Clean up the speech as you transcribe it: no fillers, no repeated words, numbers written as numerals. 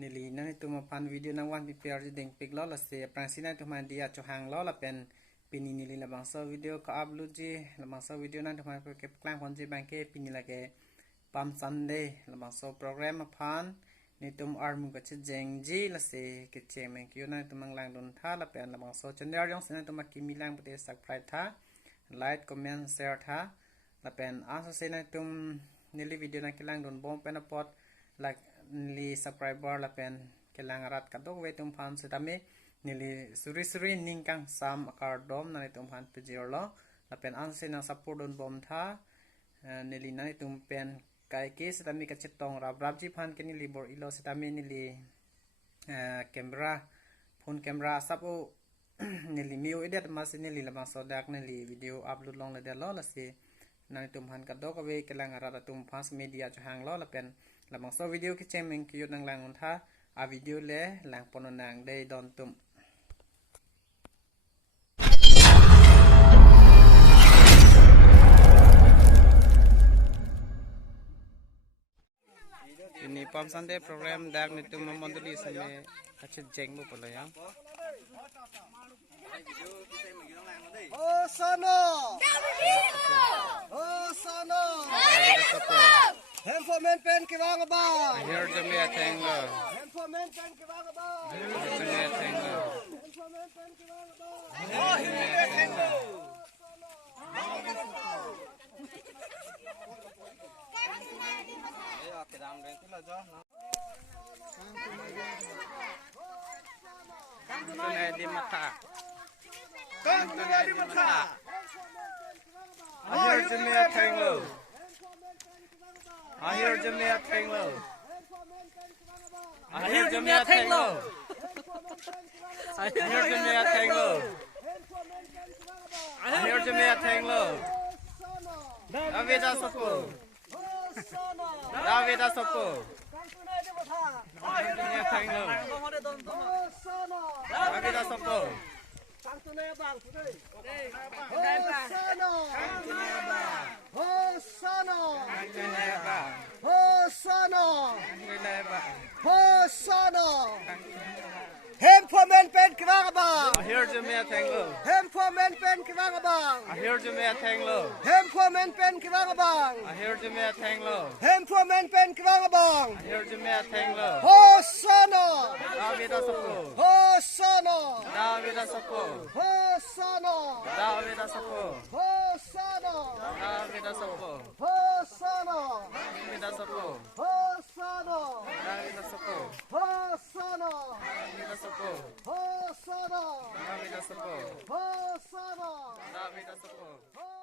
niliนั่นตัวมาพันวิดีโอนังวันพิเศษจะเด้งปิกล้อละเสียปรางสินะตัวมันดีอาจจะห่างล้อละเป็นปีนี้นิลิละบางโซวิดีโอก็อัพโหลดจีละบางโซวิดีโอนั้นตัวมันเก็บกลางคนจีบางเก็บปีนี้ละเก็บปั๊มซันเดย์ละบางโซโปรแกรมมาพันนี่ตัวอาร์มุก็จะเจงจีละเสียกิจเจงแมงคิวนั่นตัวมันแรงโดนท่าละเป็นละบางโซจันเดียร์ยองสินะตัวมันกิมีแรงประเดี๋ยวสักไพรท่าไลค์คอมเมนต์แชร์ท่าละเป็นอาสสินะตัวนิลิวิดีโอนั้นกิแรงโดนบอมเป็นพอดlike nili subscriber la pen kelang rat kadok we tum phan se tame nili suri ningkang sam akar dom na tum phan pejor lo la pen an se na support don bom tha nili na tum pen kai ke se tame ka chetong rab ji phan ke nili bor ilo se tame nili camera phone camera sapo nili miu edit ma se nili la ma so dak nili video upload long la de lo la se na tum phan kadok we kelang rat tum phan media chang lo la pen la bang so video ki chemeng ki yot nang lang un tha a video le lang pon nang dei don tum ini pam sande program dak ni tum monduli same kach jeng bu polo ya oh sono Hemfomen pen kiwang ba. Here the me tango. Hemfomen pen kiwang ba. Here tango. Hemfomen pen kiwang ba. Oh, here tango. Ayo kedam den tu la jo na. Tunai di mata. Tunai di mata. Here the me tango. I hear Jamia Tanglo. I hear Jamia Tanglo. I hear Jamia Tanglo. I hear Jamia Tanglo. Davida Sopo. Davida Sopo. Jamia Tanglo. Davida Sopo. Hosanna Hosanna Hosanna Hosanna Hemfomen pen kiwang ba. I hear Jamia Tanglo. Hemfomen pen kiwang ba. I hear Jamia Tanglo. Hemfomen pen kiwang ba. I hear Jamia Tanglo. Hemfomen pen kiwang ba. I hear Jamia Tanglo. Hosanna Davida Sopo. Hosanna Davida Sopo. Hosanna Davida Sopo. Hosanna Davida Sopo. Hosanna Davida Sopo. Hosanna Davida Sopo. Hosanna Davida Sopo. Hosanna Davida Sopo. Hosanna Davida Sopo.